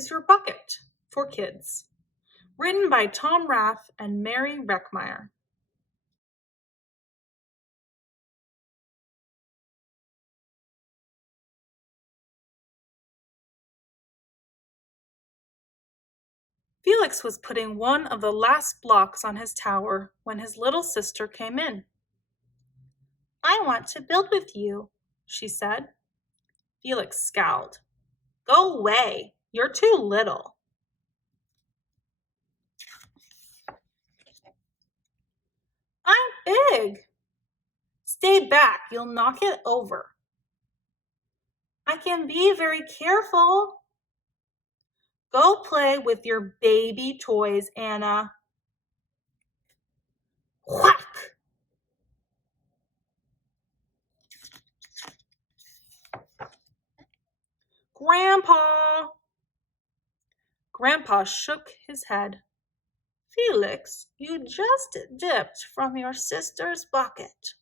is Your Bucket for Kids, written by T.Wath and M.Reckmeyer. Felix was putting one of the last blocks on his tower when his little sister came in. "I want to build with you," she said. Felix scowled. "Go away, you're too little." "I'm big." "Stay back, you'll knock it over." "I can be very careful." "Go play with your baby toys, Anna." Whack! "Grandpa!" Grandpa shook his head. "Felix, you just dipped from your sister's bucket.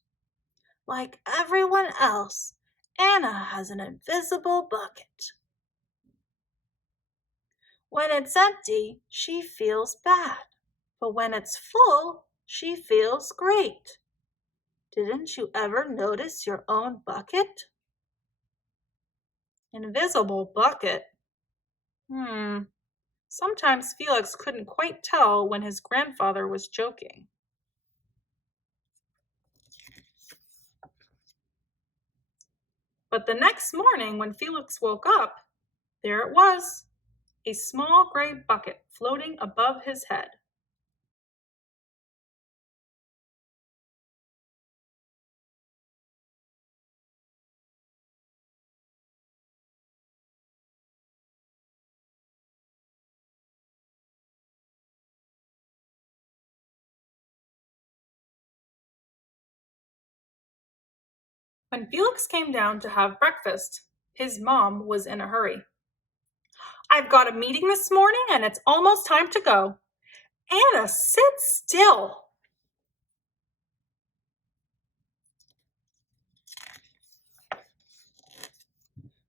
Like everyone else, Anna has an invisible bucket. When it's empty, she feels bad, but when it's full, she feels great. Didn't you ever notice your own bucket?" Invisible bucket? Sometimes Felix couldn't quite tell when his grandfather was joking. But the next morning when Felix woke up, there it was, a small gray bucket floating above his head. When Felix came down to have breakfast, his mom was in a hurry. "I've got a meeting this morning and it's almost time to go. Anna, sit still."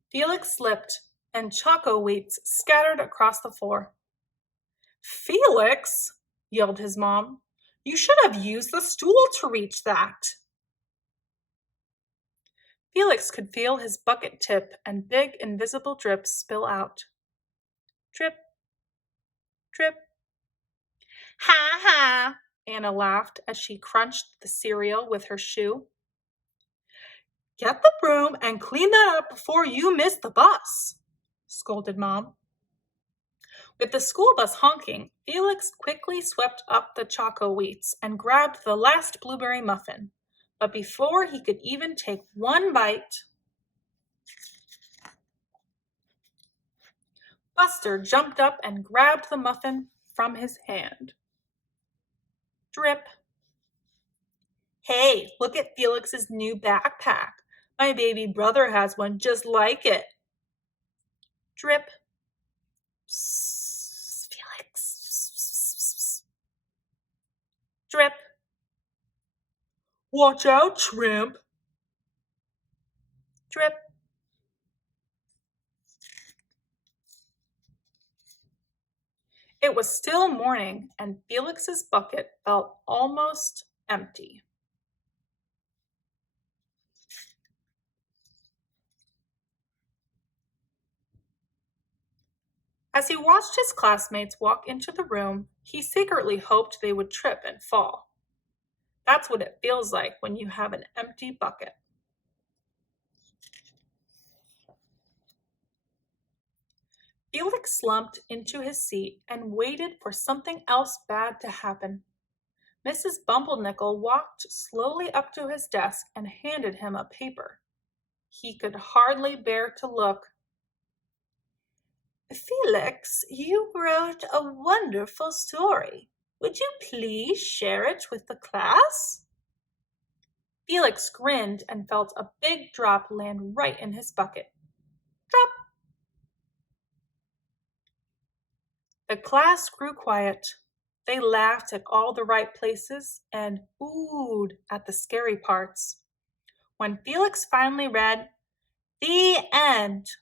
Felix slipped and choco wheats scattered across the floor. "Felix," yelled his mom, "you should have used the stool to reach that." Felix could feel his bucket tip and big invisible drips spill out. Drip, drip. "Ha ha," Anna laughed as she crunched the cereal with her shoe. "Get the broom and clean that up before you miss the bus," scolded Mom. With the school bus honking, Felix quickly swept up the choco wheats and grabbed the last blueberry muffin. But before he could even take one bite, Buster jumped up and grabbed the muffin from his hand. Drip. "Hey, look at Felix's new backpack. My baby brother has one just like it." Drip. Psst, Felix. Drip. "Watch out, shrimp." Drip. It was still morning, and Felix's bucket felt almost empty. As he watched his classmates walk into the room, he secretly hoped they would trip and fall. That's what it feels like when you have an empty bucket. Felix slumped into his seat and waited for something else bad to happen. Mrs. Bumblenickel walked slowly up to his desk and handed him a paper. He could hardly bear to look. "Felix, you wrote a wonderful story. Would you please share it with the class?" Felix grinned and felt a big drop land right in his bucket. Drop! The class grew quiet. They laughed at all the right places and oohed at the scary parts. When Felix finally read, "The end,"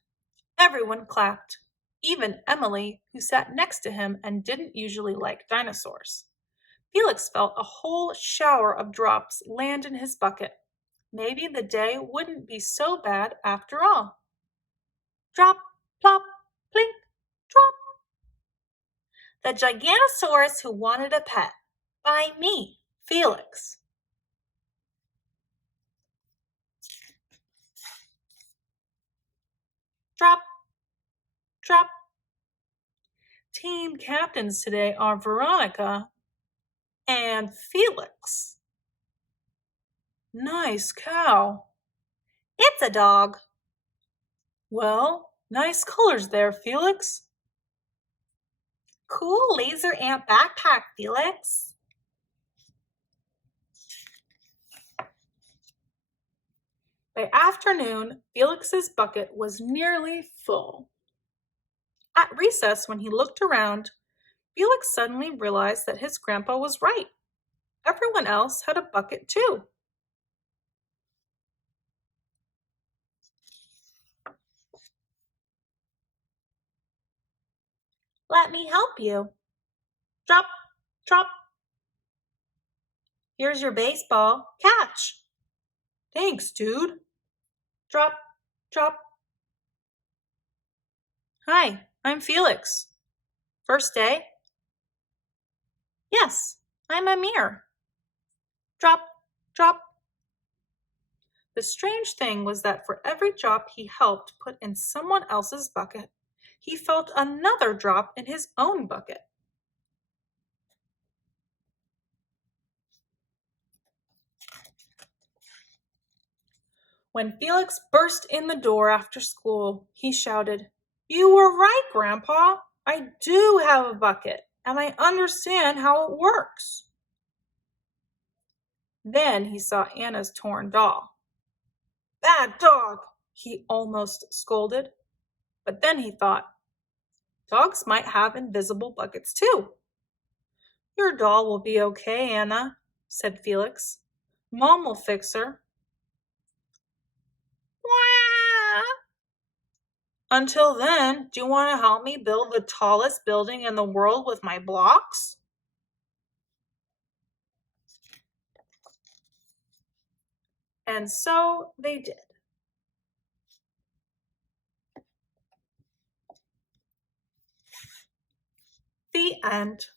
everyone clapped. even Emily, who sat next to him and didn't usually like dinosaurs. Felix felt a whole shower of drops land in his bucket. Maybe the day wouldn't be so bad after all. Drop, plop, plink, drop. The Giganosaurus Who Wanted a Pet by me, Felix. Drop, drop. Team captains today are Veronica and Felix. Nice cow. It's a dog. Well, nice colors there, Felix. Cool laser ant backpack, Felix. By afternoon, Felix's bucket was nearly full. At recess, when he looked around, Felix suddenly realized that his grandpa was right. Everyone else had a bucket too. Let me help you. Drop, drop. Here's your baseball. Catch. Thanks, dude. Drop, drop. Hi, I'm Felix. First day? Yes, I'm Amir. Drop, drop. The strange thing was that for every drop he helped put in someone else's bucket, he felt another drop in his own bucket. When Felix burst in the door after school, he shouted, "You were right, Grandpa. I do have a bucket, and I understand how it works." Then he saw Anna's torn doll. "Bad dog," he almost scolded. But then he thought, dogs might have invisible buckets too. "Your doll will be okay, Anna," said Felix. "Mom will fix her." Wah! "Until then, do you want to help me build the tallest building in the world with my blocks?" And so they did. The end.